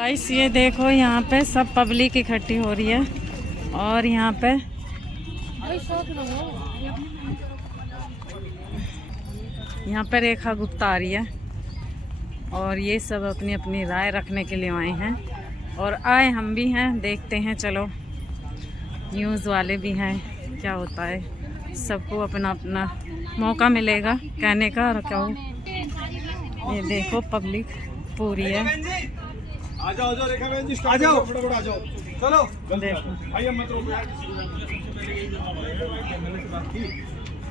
Guys ये देखो यहाँ पे सब पब्लिक इकट्ठी हो रही है और यहाँ पे रेखा गुप्ता आ रही है और ये सब अपनी अपनी राय रखने के लिए आए हैं और आए हम भी हैं, देखते हैं। चलो न्यूज़ वाले भी हैं, क्या होता है, सबको अपना अपना मौका मिलेगा कहने का। और क्या हो, ये देखो पब्लिक पूरी है। आ जाओ रेखा बहन जी, आ जाओ फटाफट आ जाओ। चलो देखो भाई मत रोको यार।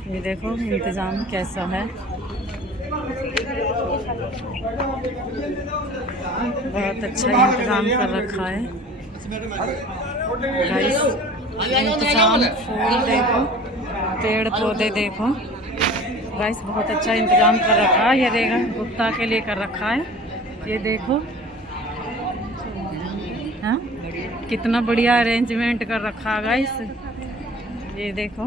ये देखो इंतज़ाम कैसा है, बहुत अच्छा इंतज़ाम कर रखा है गाइस। इंतज़ाम फूल देखो, पेड़ पौधे देखो गाइस, बहुत अच्छा इंतज़ाम कर रखा है। ये रेखा गुप्ता के लिए कर रखा है, ये देखो हाँ कितना बढ़िया अरेंजमेंट कर रखा है गाइस। ये देखो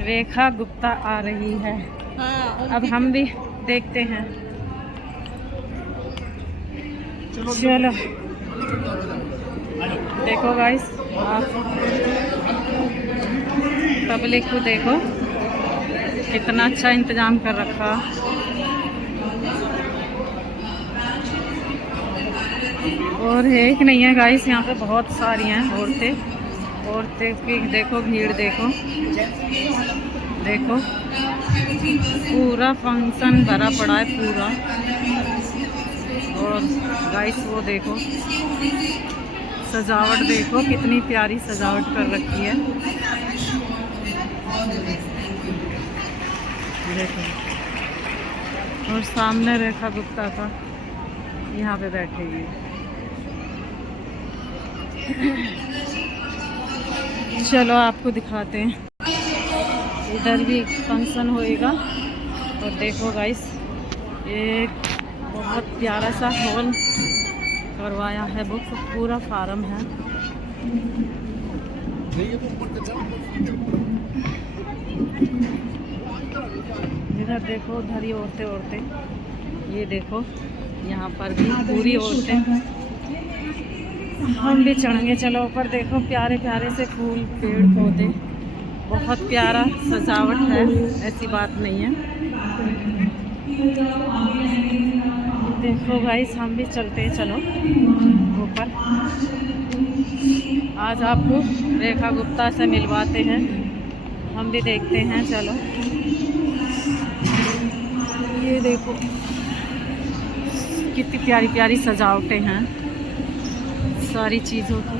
रेखा गुप्ता आ रही है, अब हम भी देखते हैं। चलो देखो गाइस, आप पब्लिक को देखो कितना अच्छा इंतज़ाम कर रखा। और है कि नहीं है गाइस, यहाँ पे बहुत सारी हैं औरतें की देखो भीड़, देखो पूरा फंक्शन भरा पड़ा है पूरा। और गाइस वो देखो सजावट, देखो कितनी प्यारी सजावट कर रखी है, देखो। और सामने रेखा गुप्ता का यहाँ पे बैठेगी। चलो आपको दिखाते हैं, इधर भी फंक्शन होएगा। और देखो गाइस, एक बहुत प्यारा सा हॉल करवाया है बुक, पूरा फार्म है। इधर देखो, उधर ही औरतें, ये देखो यहाँ पर भी पूरी औरतें। हम भी चढ़ेंगे, चलो ऊपर। देखो प्यारे प्यारे से फूल, पेड़ पौधे, बहुत प्यारा सजावट है, ऐसी बात नहीं है। देखो गाइस, हम भी चलते हैं, चलो ऊपर। आज आपको रेखा गुप्ता से मिलवाते हैं, हम भी देखते हैं। चलो ये देखो कितनी प्यारी प्यारी सजावटें हैं सारी चीज़ों की।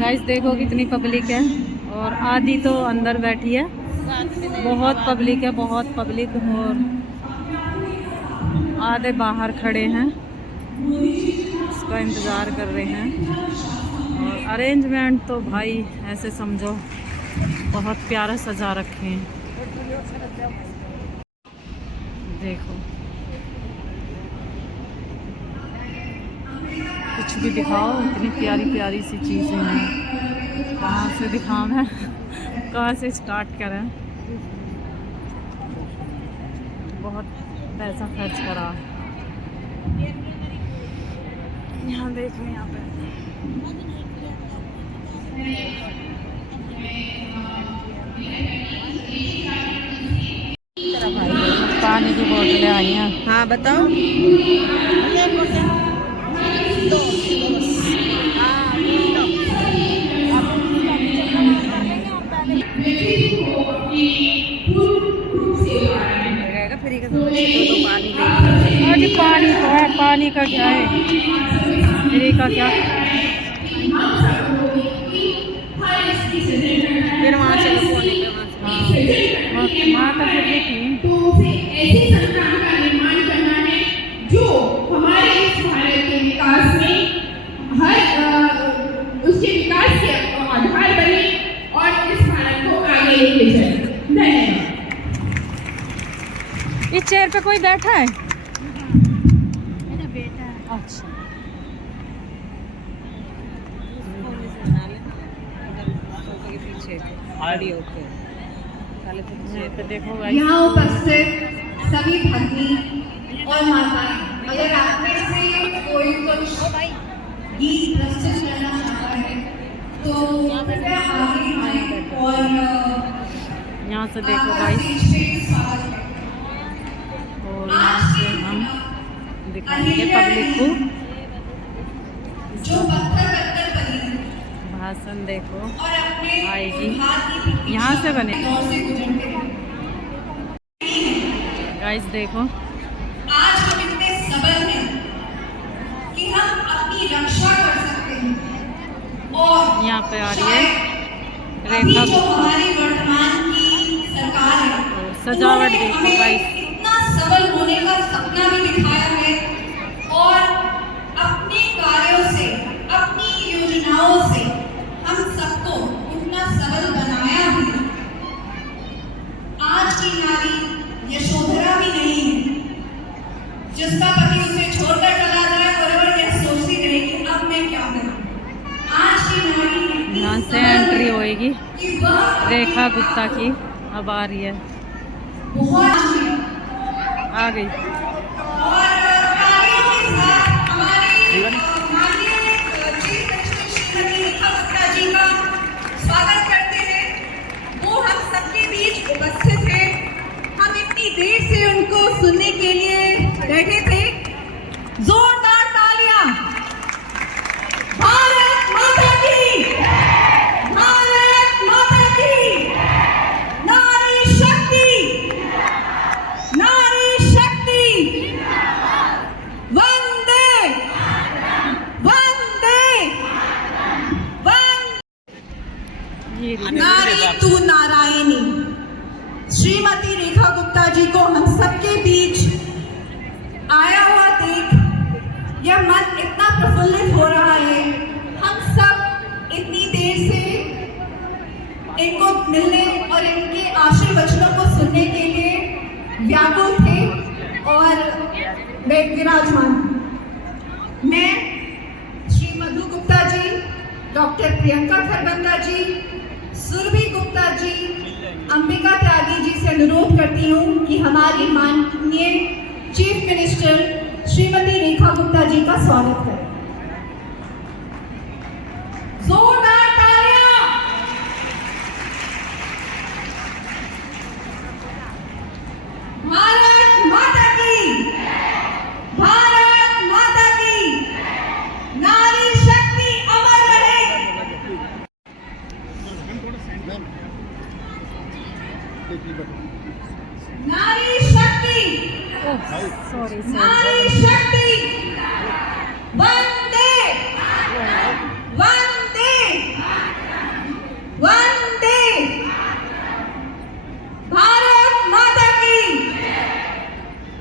गाइस देखो कितनी पब्लिक है, और आधी तो अंदर बैठी है, बहुत पब्लिक है, बहुत पब्लिक। और आधे बाहर खड़े हैं, उसका इंतज़ार कर रहे हैं। और अरेंजमेंट तो भाई ऐसे समझो बहुत प्यारा सजा रखे हैं, देखो। कुछ भी दिखाओ, इतनी प्यारी प्यारी सी चीज़ें हैं। कहाँ से दिखाऊं मैं, कहाँ से स्टार्ट करें। बहुत पैसा खर्च करा यहाँ, देखो यहाँ पे पानी की बोतलें आई हैं। हाँ बताओ। फ्री का तो पानी अरे पानी तो है, पानी का क्या है, फ्री का क्या। फिर वहाँ चलो सोने पे, वहाँ का फिर भी थी। तो फिर ऐसे संस्थान का निर्माण करना है जो हमारे इस भारत के विकास में हर उसके विकास के आधार बने और इस भारत को आगे लेके चले। धन्यवाद। इस चेयर पे कोई बैठा है? मेरा बेटा है। अच्छा, पीछे खड़ी होके यहाँ पे देखो गाइस, यहाँ उपस्थित सभी भगिनी और माताएं, अगर आप में से कोई कुछ गीत प्रस्तुत करना चाहता है तो कृपया आगे आए और यहाँ से देखो गाइस, स्टेज पे स्वागत है। और यहाँ से हम दिखाएंगे पब्लिक को जो पत्थर पत्थर बनी है भाषण। देखो और अपने आएगी, हाथ की प्रतिष्ठा यहाँ से बने दौर से गुजरते हैं। गाइस देखो, आज हम इतने सबल हैं कि हम अपनी रक्षा कर सकते हैं और यहाँ पे आ रही है अभी रेखा जो गुप्ता। हमारी वर्तमान की सरकार है, सजावट उन्होंने देखो हमें गाइस, इतना सबल होने का सपना भी दिखाया है और अपने कार्यों से, अपनी योजनाओं से हम सबको इतना सबल बनाया भी। आज की नारी यशोधरा भी नहीं है जिसका पति उसे छोड़कर चला जाए और वो यह सोचती रहे कि अब मैं क्या करूं। आज की नारी इतनी यहाँ से सबल एंट्री है होएगी कि वह रेखा गुप्ता की। अब आ रही है, बहुत आ गई। और तालियों के साथ हमारे माननीय चीफ मिनिस्टर श्रीमती रेखा गुप्ता जी का स्वागत करते हैं। वो हम सबके बीच उपस्थित हैं। हम इतनी देर से उनको सुनने के लिए बैठे थे। जोरदार तालियां। भारत माता की, भारत माता की, नारी शक्ति, नारी शक्ति, वंदे वंदे वंदे। ये रही। नारी तू नारायणी, श्रीमती रेखा गुप्ता जी को हम सबके बीच आया हुआ देख यह मन इतना प्रफुल्लित हो रहा है। हम सब इतनी देर से इनको मिलने और इनके आशीर्वचनों को सुनने के लिए व्याकुल थे और वे विराजमान। मैं श्री मधु गुप्ता जी, डॉक्टर प्रियंका खरबंदा जी, सुरभि गुप्ता जी, अंबिका त्यागी जी से अनुरोध करती हूँ कि हमारी माननीय चीफ मिनिस्टर श्रीमती रेखा गुप्ता जी का स्वागत करें। जोरदार तालियां। भारत माता की, भारत माता की, नारी शक्ति अमर रहे। नारी शक्ति, सॉरी नारी शक्ति, वंदे वंदे वंदे, भारत माता की।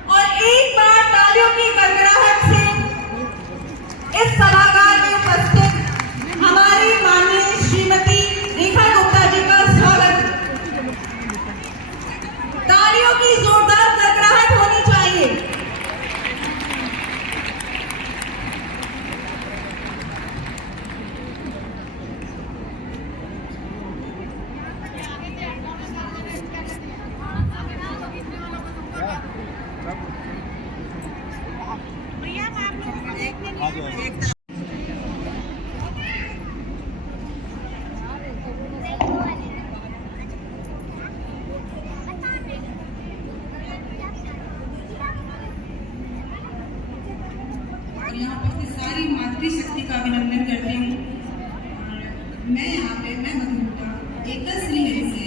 और एक बार तालियों की गड़गड़ाहट से इस सभागार में उपस्थित हमारी माननीय श्रीमती रेखा गुप्ता जी का स्वागत। तालियों की जोरदार गड़गड़ाहट होनी चाहिए। और यहाँ पर सारी मातृशक्ति का अभिनंदन करती हूँ। मैं यहाँ पे मैं मधु गुप्ता एकल श्रीहरि से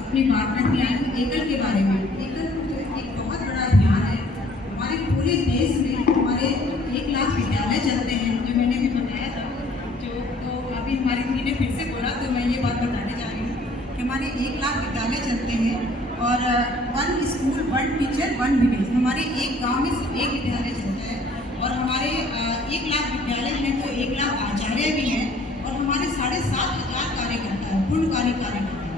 अपनी बात रखने आई हूँ एकल के बारे में। एकल एक बहुत बड़ा अभियान है हमारे पूरे देश में। हमारे 1 लाख विद्यालय चलते हैं, जो मैंने भी बताया था। तो अभी हमारी दीदी ने फिर से बोला तो मैं ये बात बताने जा रही हूँ कि हमारे 1 लाख विद्यालय चलते हैं और 1 स्कूल 1 टीचर 1 विलेज। हमारे एक गांव में सिर्फ 1 विद्यालय चलता है और हमारे 1 लाख विद्यालय में तो 1 लाख आचार्य भी हैं और हमारे 7,500 कार्यकर्ता हैं, पूर्णकालिक कार्यकर्ता हैं।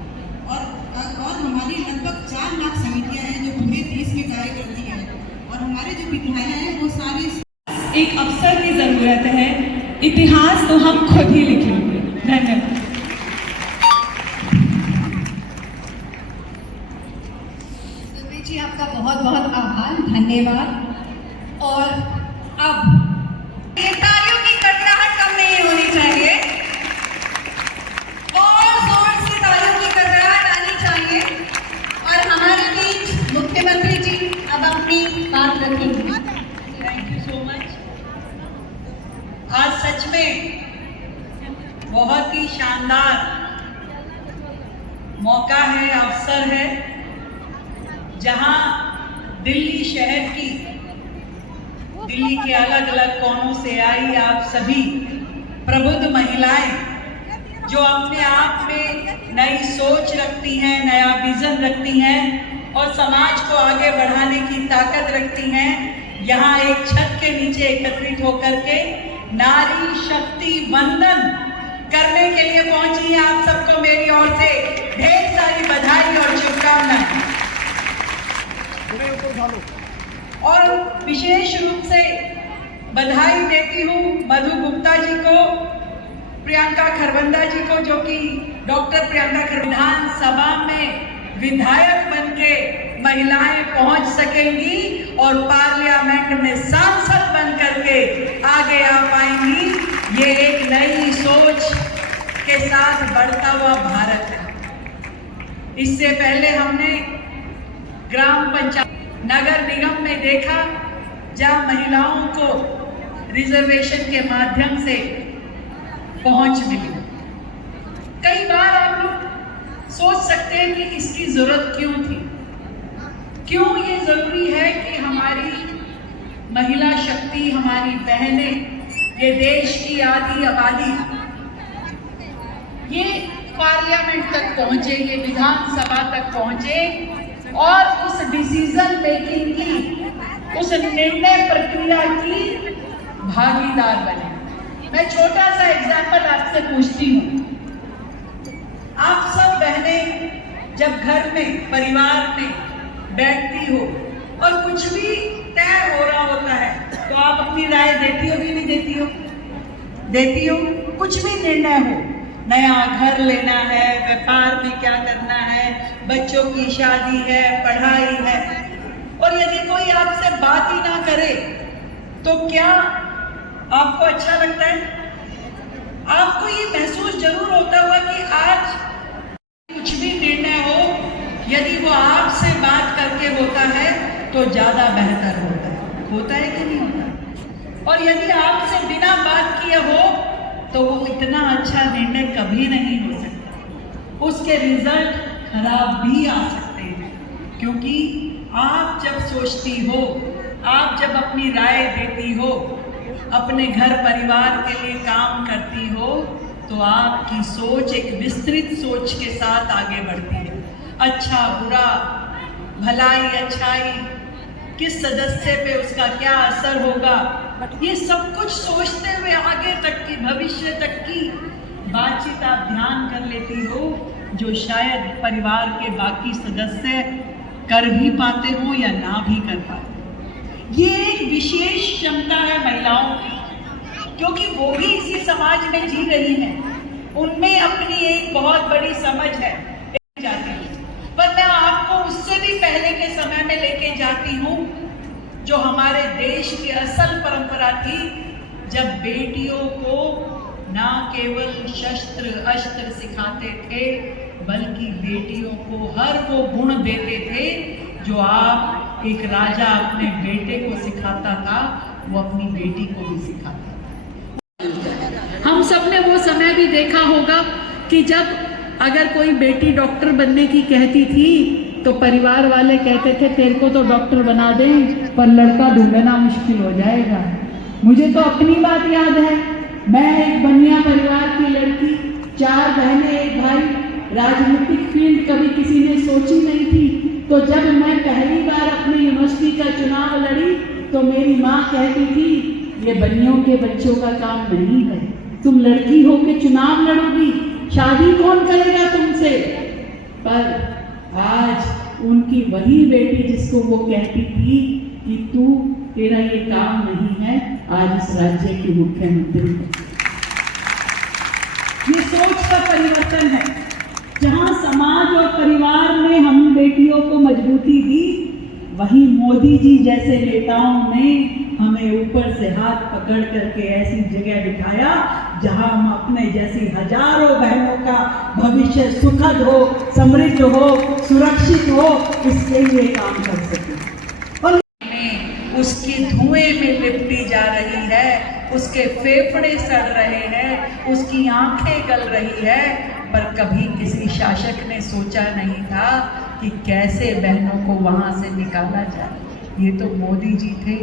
और हमारी लगभग 4 लाख समितियाँ हैं जो पूरे देश में कार्य करती हैं और हमारे जो विद्यालय हैं वो सारे एक अवसर की जरूरत है। इतिहास तो हम खुद ही लिखेंगे। धन्यवाद। जी आपका बहुत बहुत आभार, धन्यवाद। और अब ये तालियों की गड़गड़ाहट कम नहीं होनी चाहिए और जोर से तालियों की गड़गड़ाहट आनी चाहिए। और हमारे बीच मुख्यमंत्री जी अब अपनी बात रखेंगे। Thank you so much. आज सच में बहुत ही शानदार मौका है, अवसर है, जहां दिल्ली शहर की, दिल्ली के अलग अलग कोनों से आई आप सभी प्रबुद्ध महिलाएं जो अपने आप में नई सोच रखती हैं, नया विजन रखती हैं और समाज को आगे बढ़ाने की ताकत रखती हैं, यहाँ एक छत के नीचे एकत्रित होकर के नारी शक्ति वंदन करने के लिए पहुंची है। आप सबको मेरी ओर से ढेर सारी बधाई और शुभकामनाएं। और विशेष रूप से बधाई देती हूँ मधु गुप्ता जी को, प्रियंका खरबंदा जी को, जो कि डॉक्टर प्रियंका खरबंदा विधानसभा में विधायक बनके महिलाएं पहुंच सकेंगी और पार्लियामेंट में सांसद बन करके आगे आ पाएंगी। ये एक नई सोच के साथ बढ़ता हुआ भारत है। इससे पहले हमने ग्राम पंचायत, नगर निगम में देखा जहां महिलाओं को रिजर्वेशन के माध्यम से पहुंच मिली। कई बार आप लोग सोच सकते हैं कि इसकी जरूरत क्यों थी, क्यों ये जरूरी है कि हमारी महिला शक्ति, हमारी बहनें, ये देश की आधी आबादी ये पार्लियामेंट तक पहुंचे, ये विधानसभा तक पहुंचे और उस डिसीजन मेकिंग की, उस निर्णय प्रक्रिया की भागीदार बने। मैं छोटा सा एग्जाम्पल आपसे पूछती हूँ। आप सब बहनें जब घर में, परिवार में बैठती हो और कुछ भी तय हो रहा होता है तो आप अपनी राय देती हो कि नहीं देती हो? देती हो। कुछ भी निर्णय हो, नया घर लेना है, व्यापार में क्या करना है, बच्चों की शादी है, पढ़ाई है, और यदि कोई आपसे बात ही ना करे तो क्या आपको अच्छा लगता है? आपको ये महसूस जरूर होता होगा कि आज कुछ भी निर्णय हो, यदि वो आपसे बात करके होता है तो ज्यादा बेहतर होता है। होता है कि नहीं होता? और यदि आपसे बिना बात किए हो तो वो इतना अच्छा निर्णय कभी नहीं हो सकता। उसके रिजल्ट खराब भी आ सकते हैं, क्योंकि आप जब सोचती हो, आप जब अपनी राय देती हो, अपने घर परिवार के लिए काम करती हो, तो आपकी सोच एक विस्तृत सोच के साथ आगे बढ़ती है। अच्छा बुरा, भलाई अच्छाई, किस सदस्य पे उसका क्या असर होगा, ये सब कुछ सोचते हुए आगे तक की, भविष्य तक की बातचीत आप ध्यान कर लेती हो, जो शायद परिवार के बाकी सदस्य कर भी पाते हो या ना भी कर पाते। ये एक विशेष क्षमता है महिलाओं की, क्योंकि वो भी इसी समाज में जी रही हैं। उनमें अपनी एक बहुत बड़ी समझ है जाती है। पर मैं आपको उससे भी पहले के समय में लेके जाती हूँ, जो हमारे देश की असल परंपरा थी, जब बेटियों को ना केवल शस्त्र अस्त्र सिखाते थे, बल्कि बेटियों को हर वो गुण देते थे जो आप एक राजा अपने बेटे को सिखाता था, वो अपनी बेटी को भी सिखाता था। हम सब ने वो समय भी देखा होगा कि जब अगर कोई बेटी डॉक्टर बनने की कहती थी तो परिवार वाले कहते थे तेरे को तो डॉक्टर बना दें, पर लड़का ढूंढना मुश्किल हो जाएगा। मुझे तो अपनी बात याद है, मैं एक बनिया परिवार की लड़की, 4 बहनें 1 भाई, राजनीतिक फील्ड कभी किसी ने सोची नहीं थी। तो जब मैं पहली बार अपनी यूनिवर्सिटी का चुनाव लड़ी तो मेरी माँ कहती थी ये बनियों के बच्चों का काम नहीं है, तुम लड़की हो के चुनाव लड़ोगी, शादी कौन करेगा तुमसे। पर आज उनकी वही बेटी जिसको वो कहती थी कि तू, तेरा ये काम नहीं है, आज इस राज्य की मुख्यमंत्री है। ये सोच का परिवर्तन है। जहां समाज और परिवार ने हम बेटियों को मजबूती दी, वहीं मोदी जी जैसे नेताओं ने हमें ऊपर से हाथ पकड़ करके ऐसी जगह बिठाया जहां हम अपने जैसी हजारों बहनों का भविष्य सुखद हो, समृद्ध हो, सुरक्षित हो, इसके लिए काम कर सकें। और उसकी धुएं में लिपटी जा रही है, उसके फेफड़े सड़ रहे हैं, उसकी आंखें गल रही है, पर कभी किसी शासक ने सोचा नहीं था कि कैसे बहनों को वहां से निकाला जाए। ये तो मोदी जी थे,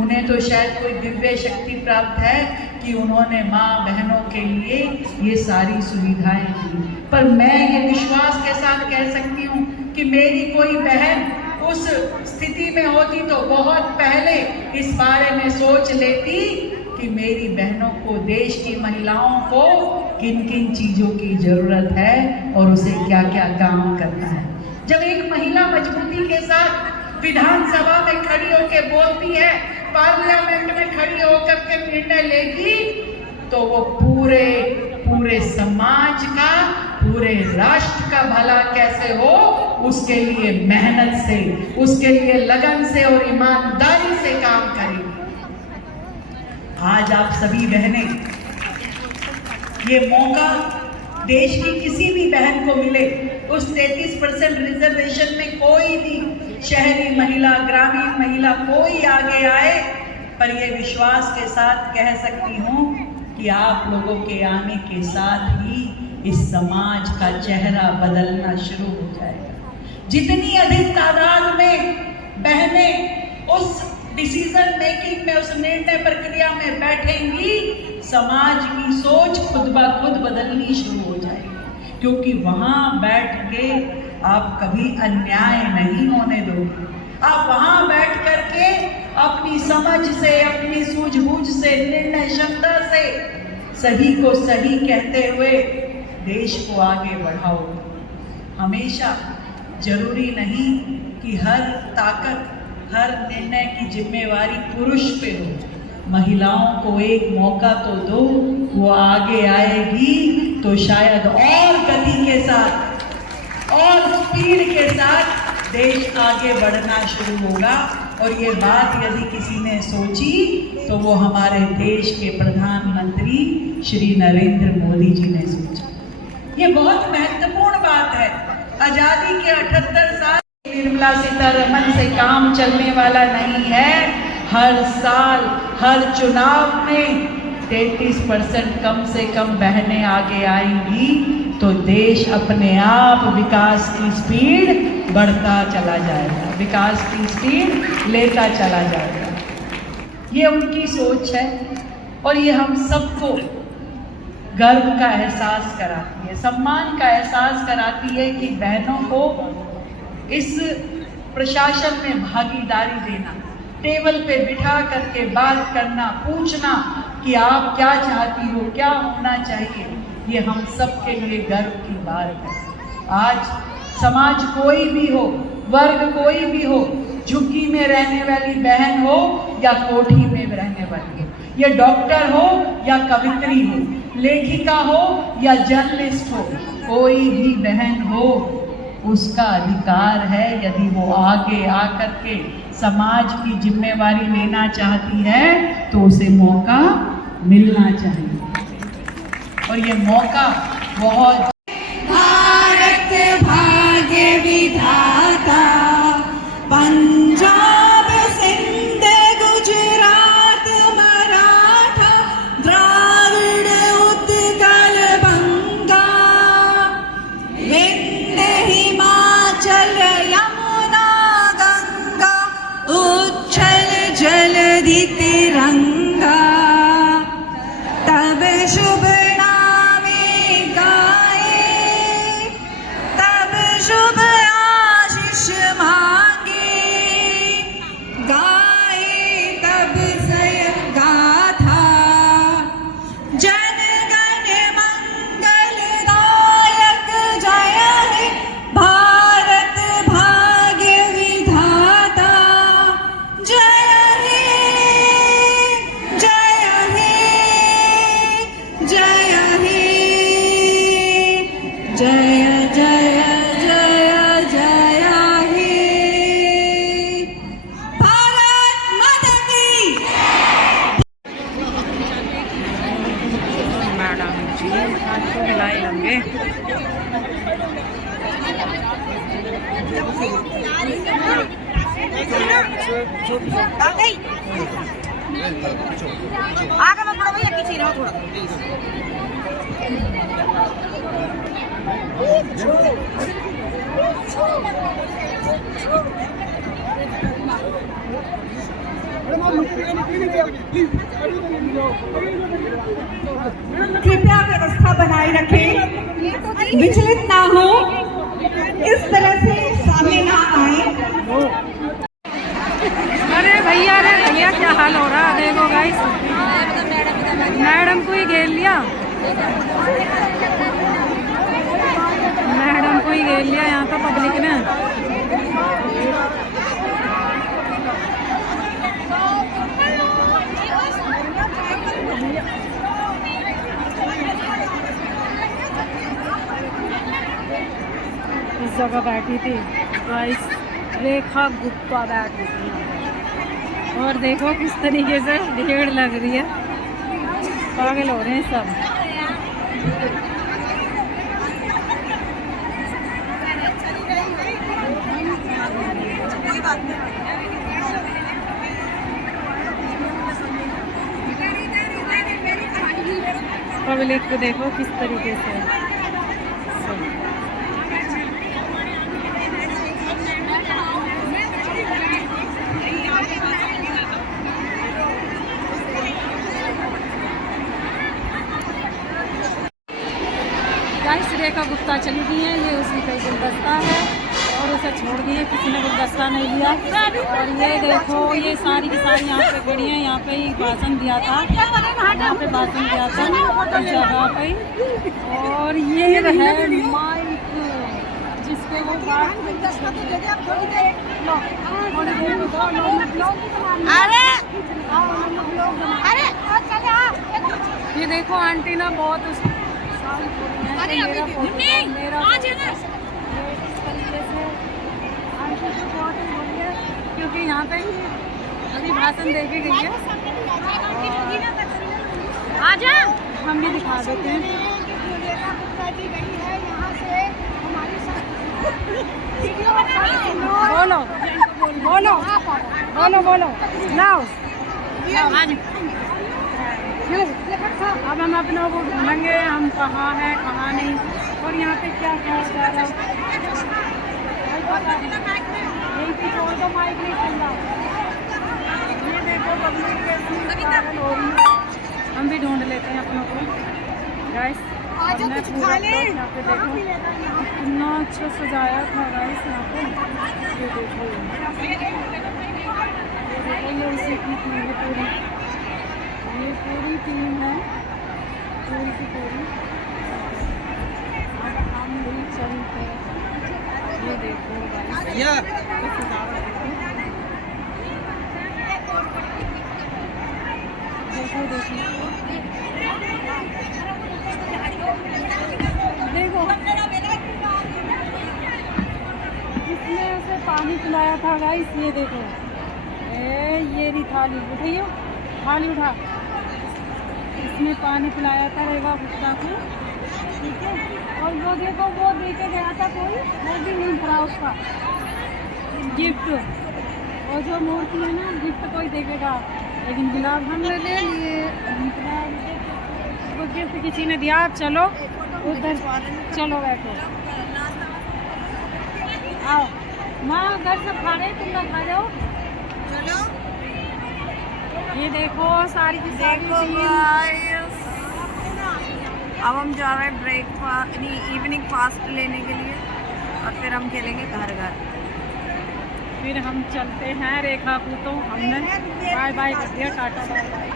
उन्हें तो शायद कोई दिव्य शक्ति प्राप्त है कि उन्होंने माँ बहनों के लिए ये सारी सुविधाएं दी। पर मैं ये विश्वास के साथ कह सकती हूँ कि मेरी कोई बहन उस स्थिति में होती तो बहुत पहले इस बारे में सोच लेती कि मेरी बहनों को, देश की महिलाओं को किन किन चीज़ों की ज़रूरत है और उसे क्या क्या काम करना है। जब एक महिला मजबूती के साथ विधानसभा में खड़ी होकर बोलती है, पार्लियामेंट में खड़ी होकर के निर्णय लेगी, तो वो पूरे समाज का, पूरे राष्ट्र का भला कैसे हो, उसके लिए मेहनत से, उसके लिए लगन से और ईमानदारी से काम करेगी। आज आप सभी बहनें, ये मौका देश की किसी भी बहन को मिले, उस 33% रिजर्वेशन में कोई भी शहरी महिला, ग्रामीण महिला कोई आगे आए, पर ये विश्वास के साथ कह सकती हूँ कि आप लोगों के आने के साथ ही इस समाज का चेहरा बदलना शुरू हो जाएगा। जितनी अधिक तादाद में बहनें उस डिसीजन मेकिंग में, उस निर्णय प्रक्रिया में बैठेंगी, समाज की सोच खुद ब खुद बदलनी शुरू हो जाएगी। क्योंकि वहाँ बैठ के आप कभी अन्याय नहीं होने दोगे। आप वहाँ बैठ करके अपनी समझ से, अपनी सूझबूझ से, निर्णय क्षमता से सही को सही कहते हुए देश को आगे बढ़ाओ। हमेशा जरूरी नहीं कि हर ताकत, हर निर्णय की जिम्मेवारी पुरुष पे हो। महिलाओं को एक मौका तो दो, वो आगे आएगी तो शायद और गति के साथ और स्पीड के साथ देश आगे बढ़ना शुरू होगा। और ये बात यदि किसी ने सोची तो वो हमारे देश के प्रधानमंत्री श्री नरेंद्र मोदी जी ने सोचा। ये बहुत महत्वपूर्ण बात है। आज़ादी के 78 साल निर्मला सीतारमण से काम चलने वाला नहीं है। हर साल, हर चुनाव में 33% कम से कम बहनें आगे आएंगी तो देश अपने आप विकास की स्पीड बढ़ता चला जाएगा, विकास की स्पीड लेता चला जाएगा। ये उनकी सोच है और ये हम सबको गर्व का एहसास कराती है, सम्मान का एहसास कराती है कि बहनों को इस प्रशासन में भागीदारी देना, टेबल पे बिठा करके बात करना, पूछना कि आप क्या चाहती हो, क्या होना चाहिए, ये हम सब के लिए गर्व की बात है। आज समाज कोई भी हो, वर्ग कोई भी हो, झुग्गी में रहने वाली बहन हो या कोठी में रहने वाली हो, ये डॉक्टर हो या कवित्री हो, लेखिका हो या जर्नलिस्ट हो, कोई भी बहन हो, उसका अधिकार है यदि वो आगे आकर के समाज की जिम्मेवारी लेना चाहती है तो उसे मौका मिलना चाहिए। और ये मौका बहुत भारत भाग्य विधाता, पंजाब सिंध गुजरात मराठा द्राविड़ उत्कल बंगा, विंध्य हिमाचल यमुना गंगा, उच्छल जलधि तिरंगा, तब शुभ नामे गाए आगे मत बढ़ो भैया, पीछे रहो थोड़ा। कृपया व्यवस्था बनाए रखें, विचलित ना हो, इस तरह से सामने ना आए। अरे भैया क्या हाल हो रहा है, देखो गाइस, मैडम को ही घेर लिया, मैडम को ही घेर लिया यहाँ तो पब्लिक ने। इस जगह बैठी थी गाइस, रेखा गुप्ता बैठी थी और देखो किस तरीके से भीड़ लग रही है, पागल हो रहे हैं सब। पब्लिक को देखो किस तरीके से गाइस, रेखा गुप्ता चली गई है, ये उसी का गुलदस्ता है और उसे छोड़ दिए, किसी ने गुलदस्ता नहीं लिया। और ये देखो, ये सारी की सारी यहाँ पे खड़ी हैं, यहाँ पे ही भाषण दिया था, यहाँ पे भाषण दिया था इस जगह पे। और ये है माइक जिसपे वो बात, ये देखो आंटी ना बहुत क्योंकि यहाँ पे अभी भाषण दे के गई है। आजा, हम भी दिखा देते हैं। बोलो बोलो बोलो बोलो लाओ। अब हम अपनों को ढूंढेंगे, हम कहाँ हैं कहाँ नहीं, और यहाँ पे क्या क्या जा रहा है। यही पे छोड़ दो, माइक नहीं चल रहा। ये देखो पब्लिक पागल हो रही है। हम भी ढूंढ लेते हैं अपनों को गाइस। हमने पूरा यहाँ पे देखो कितना अच्छा सजाया था गाइस यहाँ पे। ये देखो ये उसी की टीम है पूरी, ये पूरी टीम है पूरी की पूरी। अब हम भी चलते हैं। ये देखो गाइस, सजावट देखो देखो देखो, जिसने उसे पानी पिलाया था गाइस, ये देखो ये रही थाली, उठाइयो थाली उठा, इसमें पानी पिलाया था रेखा गुप्ता को, ठीक है। और वो देखो वो दे के गया था कोई, वो भी नहीं भरा उसका गिफ्ट, और जो मूर्ति है ना गिफ्ट कोई देखेगा, लेकिन गुलाब हम ले लिए, वो गिफ्ट किसी ने दिया। चलो उधर चलो बैठो, आओ माँ, घर सब खा रहे, तुम लोग खा जाओ। चलो ये देखो सारी की सारी अब हम जा रहे हैं ब्रेकफास्ट इवनिंग फास्ट लेने के लिए, और फिर हम खेलेंगे घर घर। फिर हम चलते हैं रेखा को, तो हमने बाय बाय कर दिया, टाटा बाय बाय।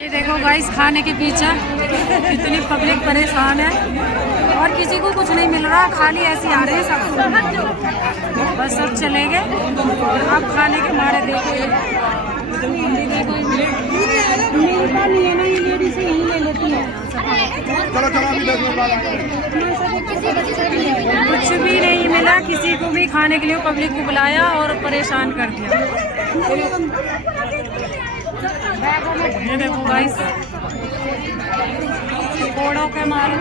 ये देखो गाइस, खाने के पीछे कितनी पब्लिक परेशान है और किसी को कुछ नहीं मिल रहा, खाली ऐसे आ रहे हैं सब, बस सब चले गए। अब खाने के मारे देखो मिलता नहीं है ना, ये लेडी से यही ले लेती है। कुछ भी नहीं मिला किसी को भी खाने के लिए, पब्लिक को बुलाया और परेशान कर दिया। ये देखो गाइस, पकौड़ों के मारे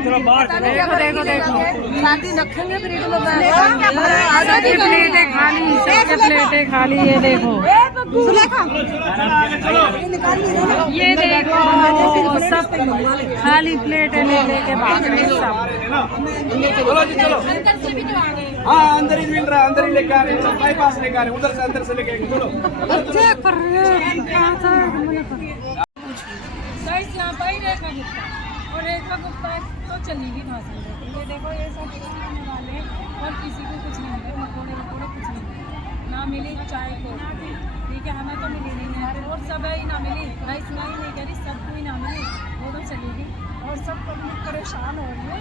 चलो बाहर देखो देखो देखो शादी रखेंगे प्लेट में सबकी प्लेटें खाली, सबकी प्लेटें खाली। ये देखो ये देखो सब खाली प्लेटें ले लेके भाग रहे हैं सब। चलो जी चलो। हाँ अंदर ही मिल रहा है, अंदर ही लेके आ रहे हैं, बाईपास लेके आ रहे हैं, उधर से अंदर से लेके आएंगे। चलो कर रहे हैं यहाँ पर ही रेखा गुप्ता और रेखा गुप्ता तो चली गई भाषण देती। ये देखो ये सब खाने वाले और किसी को कुछ नहीं मिले, मकोड़े वकोड़े कुछ नहीं मिले, ना मिली चाय को, ठीक है हमें तो मिली नहीं है और सब ही ना मिली। राइस मैं ही नहीं कह रही, सबको ही ना मिली, वो तो चली गई और सब पब्लिक परेशान हो रही है।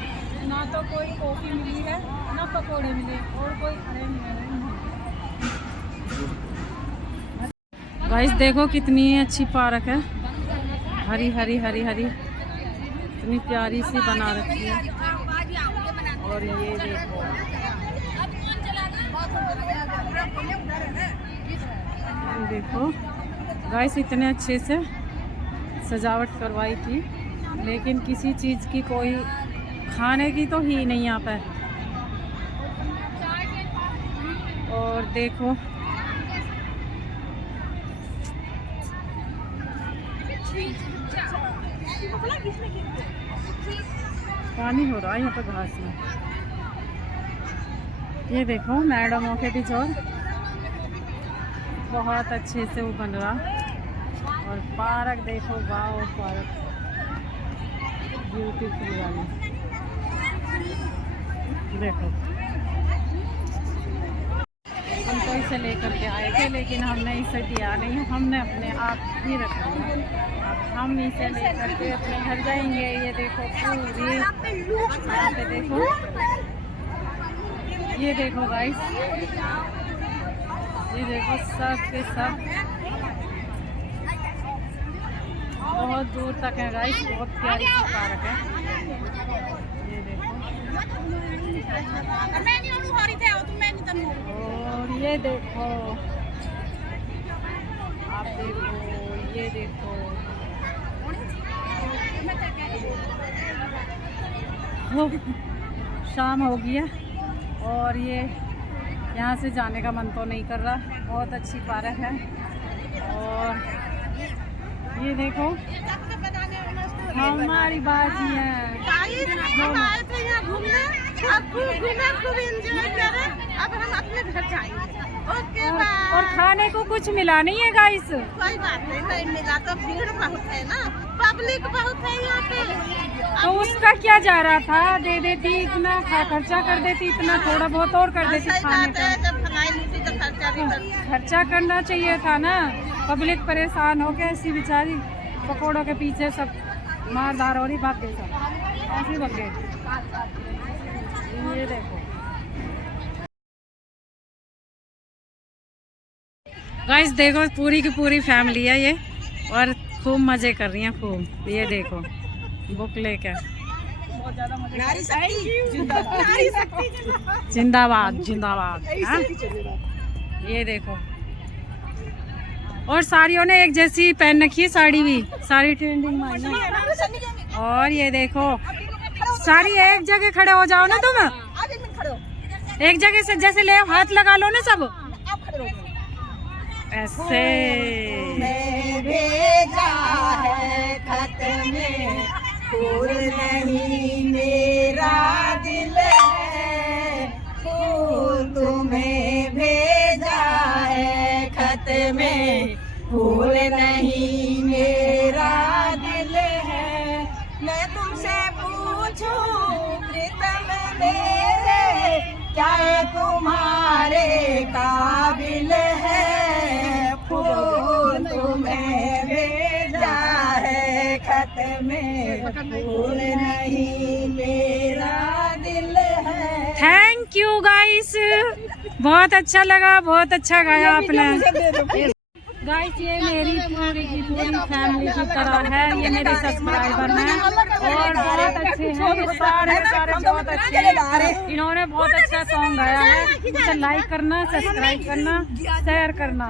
ना तो कोई कॉफ़ी मिली है ना पकौड़े मिले और कोई खड़े मिले नहीं। गाइस देखो कितनी अच्छी पार्क है, हरी हरी हरी हरी, इतनी प्यारी सी बना रखी है। और ये देखो देखो गाइस इतने अच्छे से सजावट करवाई थी, लेकिन किसी चीज़ की कोई खाने की तो ही नहीं यहाँ पे। और देखो पानी हो रहा है यहाँ पे घास में। ये देखो मैडमों के भी जोर बहुत अच्छे से वो बन रहा। और पार्क देखो, वाह पार्क ब्यूटीफुल वाली देखो। हम तो इसे लेकर के आए थे लेकिन हमने इसे दिया नहीं, हमने अपने आप ही रखा है। अब हम इसे लेकर के अपने घर जाएंगे। ये देखो पूरी यहाँ पे देखो, ये देखो गाइस, ये देखो सब के सब बहुत दूर तक है गाइस, बहुत प्यारी सी पार्क है। ये देखो और ये देखो आप देखो, ये देखो शाम हो गई है और ये यहाँ से जाने का मन तो नहीं कर रहा। बहुत अच्छी पार्क है। और ये देखो हमारी बाजी है, हम आए थे यहाँ घूमने, अब खूब एंजॉय करें, अब हम अपने घर जाएंगे। Okay bye. और खाने को कुछ मिला नहीं है गाइस, कोई बात नहीं मिला तो भीड़ बहुत है ना, पब्लिक बहुत है यहाँ पे। तो उसका क्या जा रहा था, दे देती इतना, खर्चा कर देती इतना, थोड़ा बहुत और कर देती सही खाने बात का। है, जब भलाई मिलती तो खर्चा भी करती। खर्चा करना चाहिए था ना, पब्लिक परेशान हो के ऐसी बेचारी पकौड़ों के पीछे सब मारदार हो रही, भाग गई सब ऐसी भाग गए। ये देखो गाइस, देखो पूरी की पूरी फैमिली है ये और खूब मजे कर रही हैं खूब। ये देखो बुक लेकर जिंदाबाद जिंदाबाद। हाँ? ये देखो और साड़ियों ने एक जैसी पहन रखी है, साड़ी भी सारी ट्रेंडिंग में आई है। और ये देखो सारी एक जगह खड़े हो जाओ ना तुम, एक जगह से जैसे ले हाथ लगा लो ना सब ऐसे। भेजा है खत में फूल नहीं मेरा दिल है, फूल तुम्हें भेजा है खत में फूल नहीं मेरा दिल है। मैं तुमसे पूछूं प्रीतम मेरे, क्या ये तुम्हारे काबिल है, फूल तुम्हें भेजा है खत में फूल नहीं मेरा दिल है। थैंक यू गाइस, बहुत अच्छा लगा, बहुत अच्छा गाया आपने। गाइस ये मेरी पूरी की पूरी फैमिली की तरह है, ये मेरे सब्सक्राइबर हैं और बहुत अच्छे हैं, ये सारे बहुत अच्छे हैं। इन्होंने बहुत अच्छा सॉन्ग गाया है, इसे लाइक करना, सब्सक्राइब करना, शेयर करना,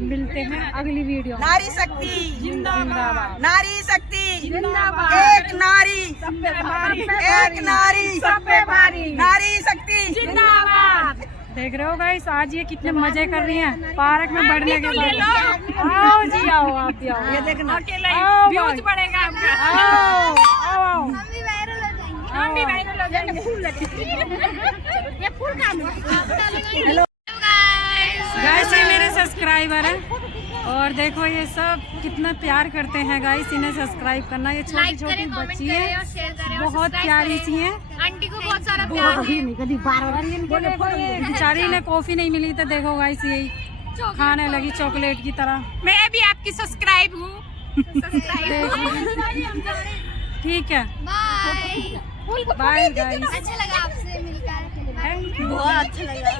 मिलते हैं अगली वीडियो में। नारी शक्ति जिंदाबाद। नारी शक्ति जिंदाबाद। एक नारी एक नारी नारी शक्ति जिंदाबाद। देख रहे हो गाइस, आज ये कितने मजे कर रही हैं पार्क में बढ़ने के बाद। आओ जी आओ, आप भी आओ। ये देखना व्यूज बढ़ेगा आपका। आओ आओ आओ, हम भी वायरल हो जाएंगे। फूल लगे ये फूल काम हेलो गाइस, ये मेरे सब्सक्राइबर हैं और देखो ये सब कितना प्यार करते हैं गाइस। इन्हें सब्सक्राइब करना। ये छोटी छोटी बच्ची है, बहुत प्यारी सी है। आंटी को बहुत सारा प्यार है। बेचारी ने कॉफी नहीं मिली तो देखो गाइस यही खाने लगी चॉकलेट की तरह। मैं भी आपकी सब्सक्राइब हूँ। ठीक है, बाय बाय गाइस। अच्छा लगा आपसे मिलकर। Thank you. बहुत अच्छा लगा।